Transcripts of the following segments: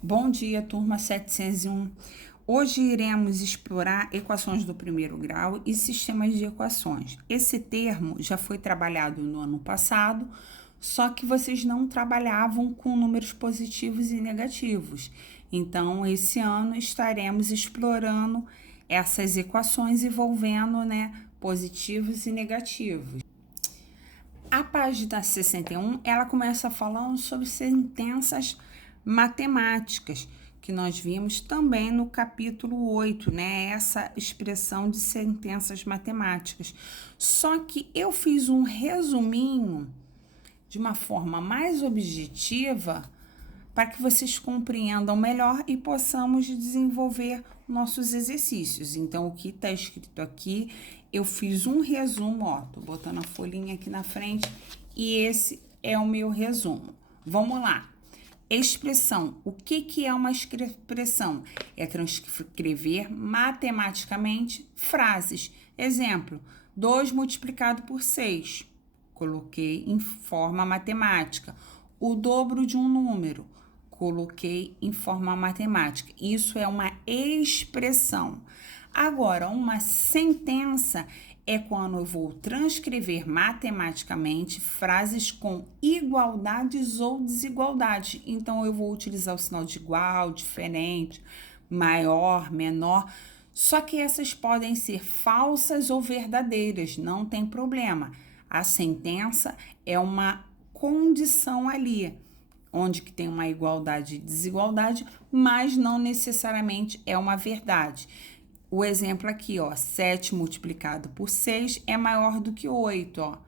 Bom dia, turma 701. Hoje iremos explorar equações do primeiro grau e sistemas de equações. Esse termo já foi trabalhado no ano passado, só que vocês não trabalhavam com números positivos e negativos. Então, esse ano estaremos explorando essas equações envolvendo, positivos e negativos. A página 61, ela começa falando sobre sentenças matemáticas, que nós vimos também no capítulo 8, essa expressão de sentenças matemáticas. Só que eu fiz um resuminho de uma forma mais objetiva para que vocês compreendam melhor e possamos desenvolver nossos exercícios. Então, o que está escrito aqui, eu fiz um resumo, tô botando a folhinha aqui na frente, e esse é o meu resumo. Vamos lá. Expressão. O que é uma expressão? É transcrever matematicamente frases. Exemplo, 2 multiplicado por 6. Coloquei em forma matemática. O dobro de um número. Coloquei em forma matemática. Isso é uma expressão. Agora, uma sentença é quando eu vou transcrever matematicamente frases com igualdades ou desigualdades. Então, eu vou utilizar o sinal de igual, diferente, maior, menor. Só que essas podem ser falsas ou verdadeiras, não tem problema. A sentença é uma condição ali, onde que tem uma igualdade e desigualdade, mas não necessariamente é uma verdade. O exemplo aqui, 7 multiplicado por 6 é maior do que 8,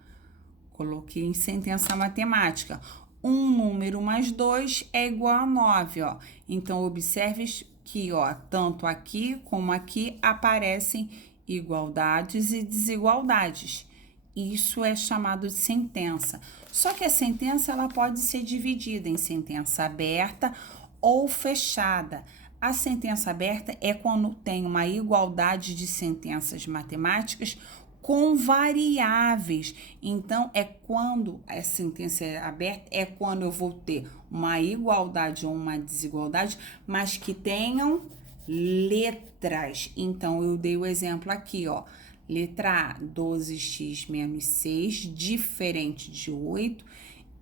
Coloquei em sentença matemática. Um número mais 2 é igual a 9, Então, observe que, tanto aqui como aqui aparecem igualdades e desigualdades. Isso é chamado de sentença. Só que a sentença ela pode ser dividida em sentença aberta ou fechada. A sentença aberta é quando tem uma igualdade de sentenças matemáticas com variáveis. Então, é quando a sentença é aberta, é quando eu vou ter uma igualdade ou uma desigualdade, mas que tenham letras. Então, eu dei o exemplo aqui, Letra A, 12x menos 6, diferente de 8,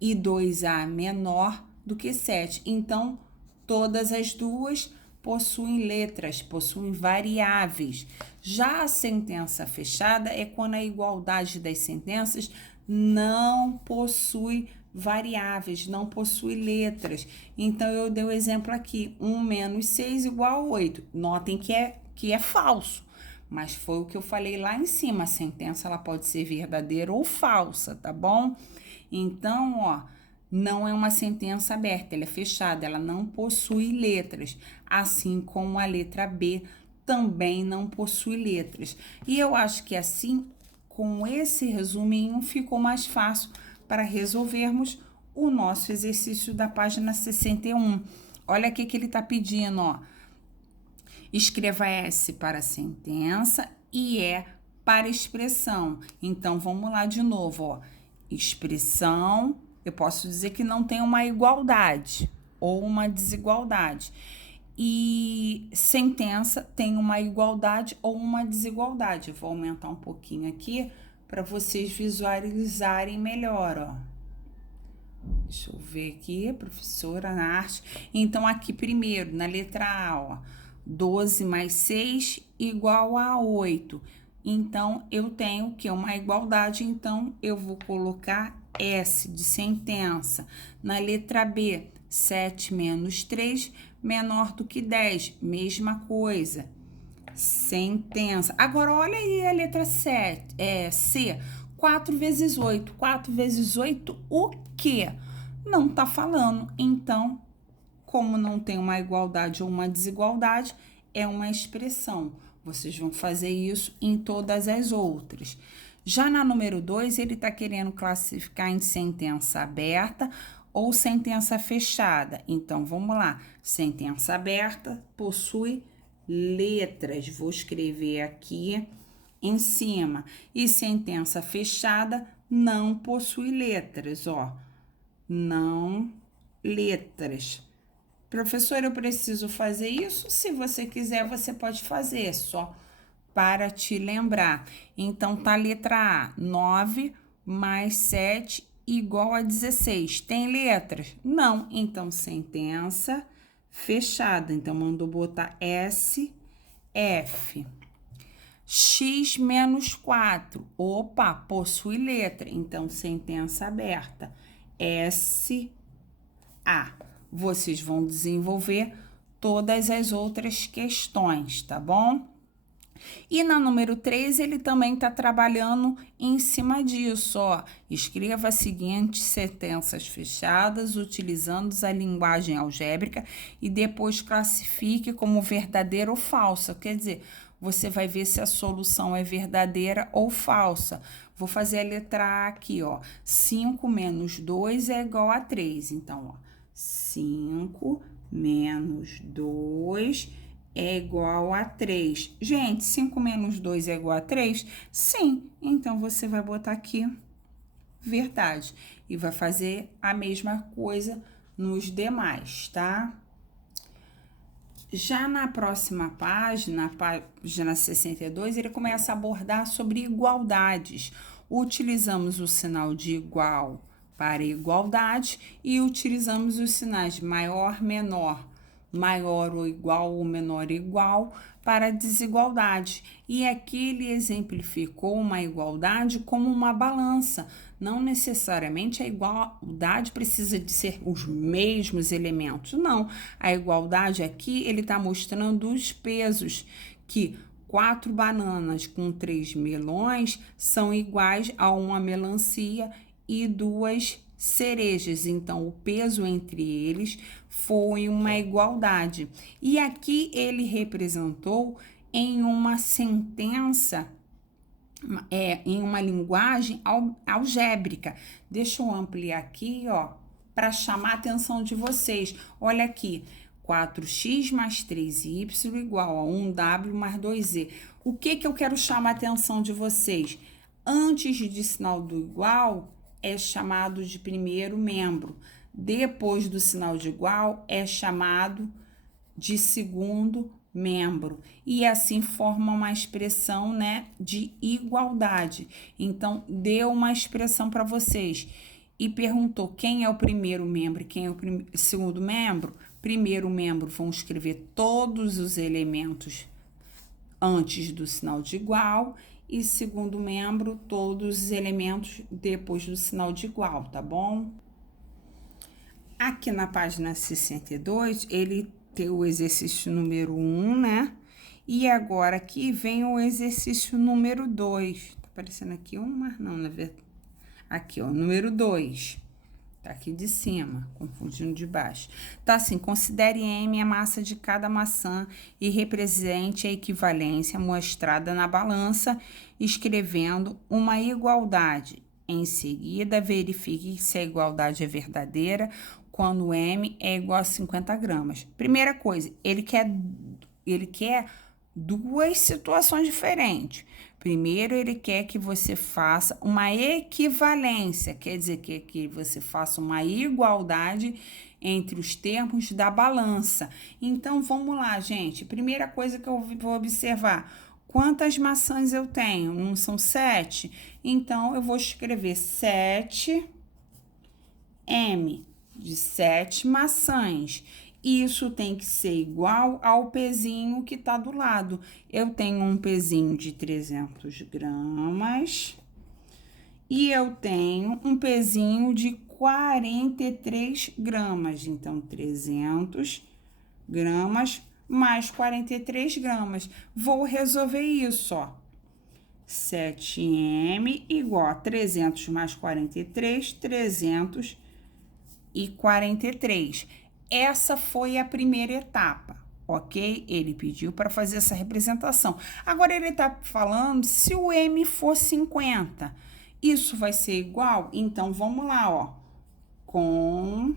e 2a menor do que 7. Então, todas as duas possuem letras, possuem variáveis. Já a sentença fechada é quando a igualdade das sentenças não possui variáveis, não possui letras. Então, eu dei o exemplo aqui, 1 menos 6 igual a 8. Notem que é falso, mas foi o que eu falei lá em cima. A sentença ela pode ser verdadeira ou falsa, tá bom? Então, não é uma sentença aberta, ela é fechada, ela não possui letras, assim como a letra B também não possui letras. E eu acho que assim, com esse resuminho, ficou mais fácil para resolvermos o nosso exercício da página 61. Olha aqui que ele está pedindo, Escreva S para sentença e E para expressão. Então, vamos lá de novo, Expressão, eu posso dizer que não tem uma igualdade ou uma desigualdade. E sentença tem uma igualdade ou uma desigualdade. Eu vou aumentar um pouquinho aqui para vocês visualizarem melhor, Deixa eu ver aqui, professora na arte. Então, aqui primeiro, na letra A, 12 mais 6 igual a 8. Então, eu tenho que uma igualdade, então eu vou colocar S de sentença. Na letra B, 7 menos 3 menor do que 10, mesma coisa. Sentença. Agora, olha aí a letra C. 4 vezes 8. 4 vezes 8, o quê? Não tá falando. Então, como não tem uma igualdade ou uma desigualdade, é uma expressão. Vocês vão fazer isso em todas as outras. Já na número 2, ele está querendo classificar em sentença aberta ou sentença fechada. Então, vamos lá. Sentença aberta possui letras. Vou escrever aqui em cima. E sentença fechada não possui letras, Não letras. Professor, eu preciso fazer isso? Se você quiser, você pode fazer, só para te lembrar. Então, tá a letra A, 9 mais 7 igual a 16. Tem letras? Não. Então, sentença fechada. Então, mandou botar S, F. X menos 4. Opa, possui letra. Então, sentença aberta. S, A. Vocês vão desenvolver todas as outras questões, tá bom? E na número 3, ele também está trabalhando em cima disso, ó. Escreva as seguintes sentenças fechadas utilizando a linguagem algébrica e depois classifique como verdadeira ou falsa. Quer dizer, você vai ver se a solução é verdadeira ou falsa. Vou fazer a letra A aqui, ó. 5 menos 2 é igual a 3. Então, ó, 5 menos 2 é igual a 3. Gente, 5 menos 2 é igual a 3? Sim. Então, você vai botar aqui verdade. E vai fazer a mesma coisa nos demais, tá? Já na próxima página, página 62, ele começa a abordar sobre igualdades. Utilizamos o sinal de igual para igualdade e utilizamos os sinais maior, menor, maior ou menor ou igual para desigualdade. E aqui ele exemplificou uma igualdade como uma balança. Não necessariamente a igualdade precisa de ser os mesmos elementos, não. A igualdade aqui, ele está mostrando os pesos, que 4 bananas com 3 melões são iguais a uma melancia e 2 cerejas. Então, o peso entre eles foi uma igualdade. E aqui ele representou em uma sentença, em uma linguagem algébrica. Deixa eu ampliar aqui, ó, para chamar a atenção de vocês. Olha aqui, 4x mais 3y igual a 1w mais 2z. O que eu quero chamar a atenção de vocês? Antes de sinal do igual, é chamado de primeiro membro. Depois do sinal de igual, é chamado de segundo membro. E assim forma uma expressão, né, de igualdade. Então, deu uma expressão para vocês. E perguntou quem é o primeiro membro e quem é o segundo membro. Primeiro membro, vão escrever todos os elementos antes do sinal de igual. E segundo membro, todos os elementos depois do sinal de igual, tá bom? Aqui na página 62, ele tem o exercício número 1, né? E agora aqui vem o exercício número 2. Tá aparecendo aqui um, mas não, na verdade. Aqui, ó, número 2. Tá aqui de cima, confundindo de baixo. Tá assim, considere M a massa de cada maçã e represente a equivalência mostrada na balança, escrevendo uma igualdade. Em seguida, verifique se a igualdade é verdadeira quando M é igual a 50 gramas. Primeira coisa, ele quer duas situações diferentes. Primeiro, ele quer que você faça uma equivalência, quer dizer que você faça uma igualdade entre os termos da balança. Então, vamos lá, gente. Primeira coisa que eu vou observar, quantas maçãs eu tenho? Não são 7? Então, eu vou escrever 7M de 7 maçãs. Isso tem que ser igual ao pezinho que tá do lado. Eu tenho um pezinho de 300 gramas e eu tenho um pezinho de 43 gramas. Então, 300 gramas mais 43 gramas. Vou resolver isso, ó. 7M igual a 300 mais 43, 343. Essa foi a primeira etapa, ok? Ele pediu para fazer essa representação. Agora, ele está falando se o M for 50. Isso vai ser igual? Então, vamos lá, ó. Com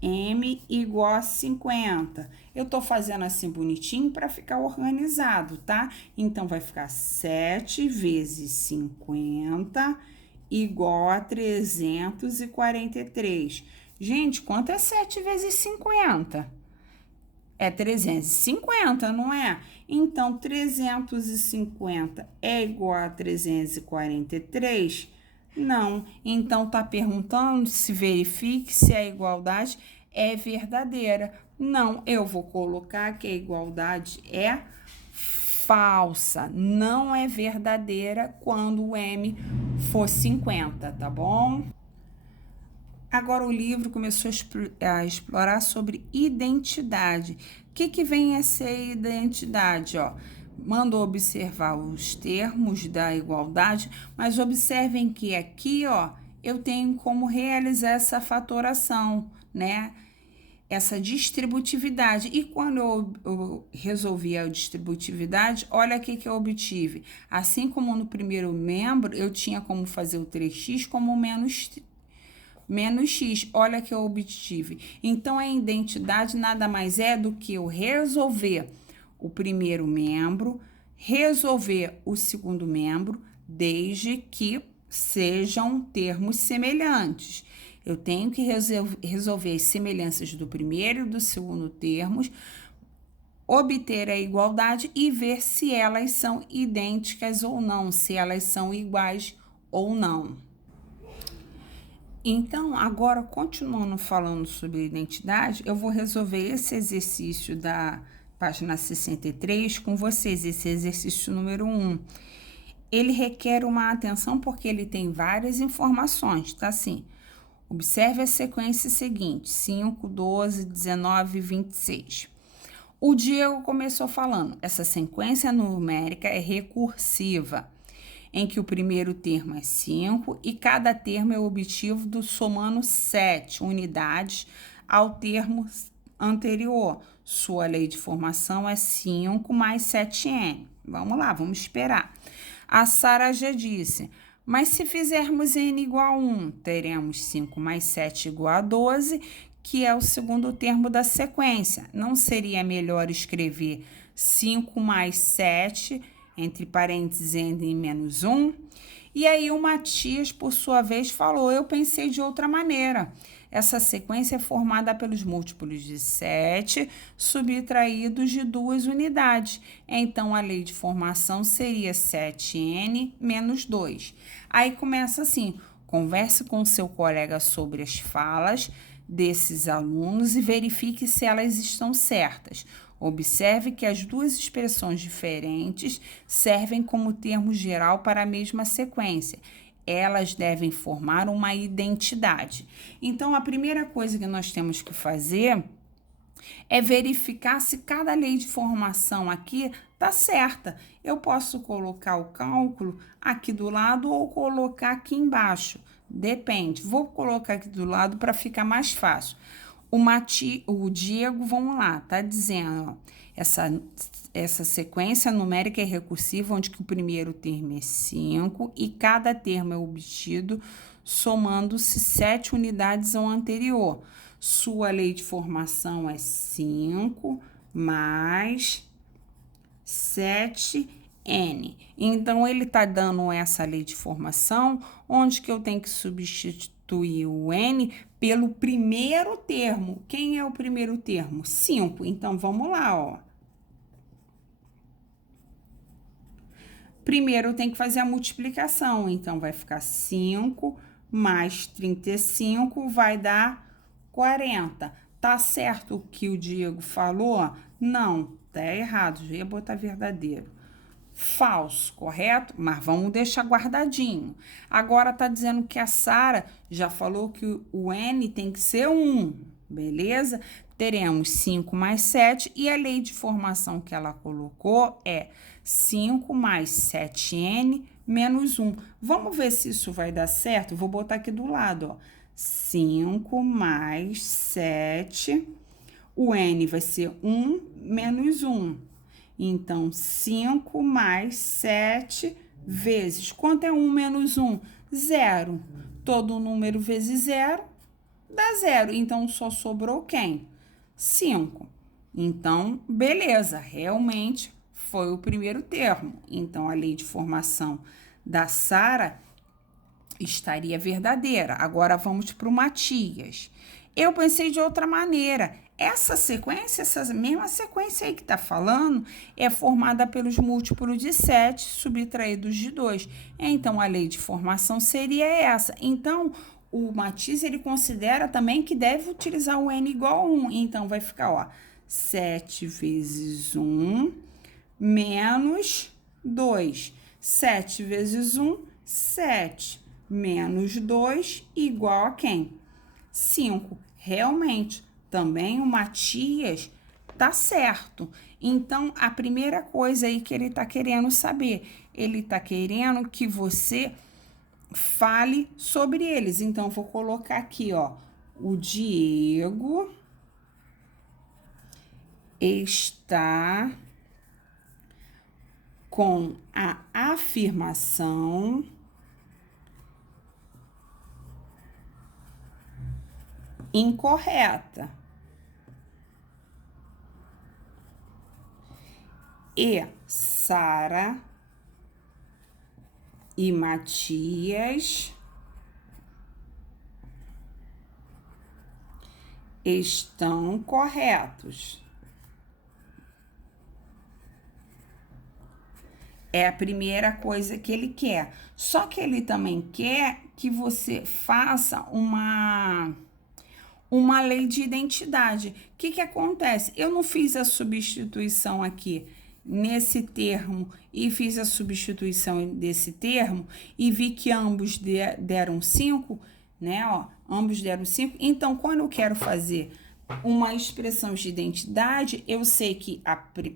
M igual a 50. Eu tô fazendo assim bonitinho para ficar organizado, tá? Então, vai ficar 7 vezes 50 igual a 343. Gente, quanto é 7 vezes 50? É 350, não é? Então, 350 é igual a 343? Não. Então, tá perguntando se verifique se a igualdade é verdadeira. Não, eu vou colocar que a igualdade é falsa, não é verdadeira quando o M for 50, tá bom? Agora o livro começou a explorar sobre identidade. O que vem a ser identidade? Ó, manda observar os termos da igualdade, mas observem que aqui, ó, eu tenho como realizar essa fatoração, né? Essa distributividade. E quando eu resolvi a distributividade, olha o que eu obtive. Assim como no primeiro membro, eu tinha como fazer o 3x como menos x, olha que eu obtive. Então, a identidade nada mais é do que eu resolver o primeiro membro, resolver o segundo membro, desde que sejam termos semelhantes. Eu tenho que resolver as semelhanças do primeiro e do segundo termos, obter a igualdade e ver se elas são idênticas ou não, se elas são iguais ou não. Então, agora, continuando falando sobre identidade, eu vou resolver esse exercício da página 63 com vocês, esse exercício número 1. Ele requer uma atenção porque ele tem várias informações, tá assim? Observe a sequência seguinte, 5, 12, 19 e 26. O Diego começou falando, essa sequência numérica é recursiva, em que o primeiro termo é 5 e cada termo é obtido do somando 7 unidades ao termo anterior. Sua lei de formação é 5 mais 7n. Vamos lá, vamos esperar. A Sara já disse, mas se fizermos n igual a 1, teremos 5 mais 7 igual a 12, que é o segundo termo da sequência. Não seria melhor escrever 5 mais 7 entre parênteses n menos 1? E aí o Matias, por sua vez, falou, eu pensei de outra maneira. Essa sequência é formada pelos múltiplos de 7, subtraídos de 2 unidades. Então, a lei de formação seria 7n menos 2. Aí começa assim, converse com seu colega sobre as falas desses alunos e verifique se elas estão certas. Observe que as duas expressões diferentes servem como termo geral para a mesma sequência. Elas devem formar uma identidade. Então, a primeira coisa que nós temos que fazer é verificar se cada lei de formação aqui está certa. Eu posso colocar o cálculo aqui do lado ou colocar aqui embaixo. Depende. Vou colocar aqui do lado para ficar mais fácil. O Diego, vamos lá, tá dizendo, ó, essa sequência numérica é recursiva, onde que o primeiro termo é 5 e cada termo é obtido somando-se 7 unidades ao anterior. Sua lei de formação é 5 mais 7n. Então, ele está dando essa lei de formação, onde que eu tenho que substituir o n pelo primeiro termo. Quem é o primeiro termo? 5. Então, vamos lá, ó. Primeiro, eu tenho que fazer a multiplicação. Então, vai ficar 5 mais 35 vai dar 40. Tá certo o que o Diego falou? Não, tá errado. Já ia botar verdadeiro. Falso, correto? Mas vamos deixar guardadinho. Agora tá dizendo que a Sara já falou que o n tem que ser 1, beleza? Teremos 5 mais 7 e a lei de formação que ela colocou é 5 mais 7n menos 1. Vamos ver se isso vai dar certo? Vou botar aqui do lado, ó. 5 mais 7, o n vai ser 1 menos 1. Então, 5 mais 7 vezes. Quanto é 1 menos 1? 0. Todo número vezes 0 dá 0. Então, só sobrou quem? 5. Então, beleza. Realmente foi o primeiro termo. Então, a lei de formação da Sara estaria verdadeira. Agora, vamos para o Matias. Eu pensei de outra maneira. Essa sequência, essa mesma sequência aí que está falando, é formada pelos múltiplos de 7 subtraídos de 2. Então, a lei de formação seria essa. Então, o Matisse, ele considera também que deve utilizar o n igual a 1. Então, vai ficar, ó, 7 vezes 1 menos 2. 7 vezes 1, 7. Menos 2 igual a quem? 5. Realmente, também o Matias tá certo. Então, a primeira coisa aí que ele tá querendo saber, ele tá querendo que você fale sobre eles. Então, vou colocar aqui, ó, o Diego está com a afirmação incorreta. E Sara e Matias estão corretos. É a primeira coisa que ele quer. Só que ele também quer que você faça uma lei de identidade. O que acontece? Eu não fiz a substituição aqui nesse termo e fiz a substituição desse termo e vi que ambos deram 5, né? Ó, ambos deram 5. Então, quando eu quero fazer uma expressão de identidade, eu sei que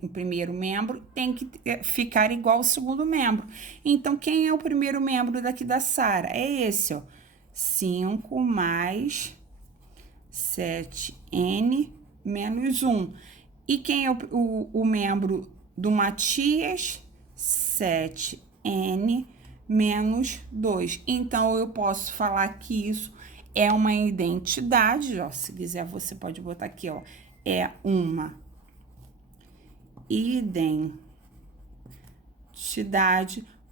o primeiro membro tem que ficar igual ao segundo membro. Então, quem é o primeiro membro daqui da Sara? É esse, ó. 5 mais 7n menos 1. E quem é o membro do Matias? 7n menos 2. Então, eu posso falar que isso é uma identidade, ó. Se quiser, você pode botar aqui, ó. É uma identidade,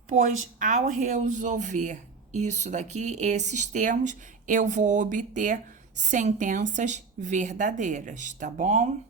pois ao resolver isso daqui, esses termos, eu vou obter sentenças verdadeiras, tá bom?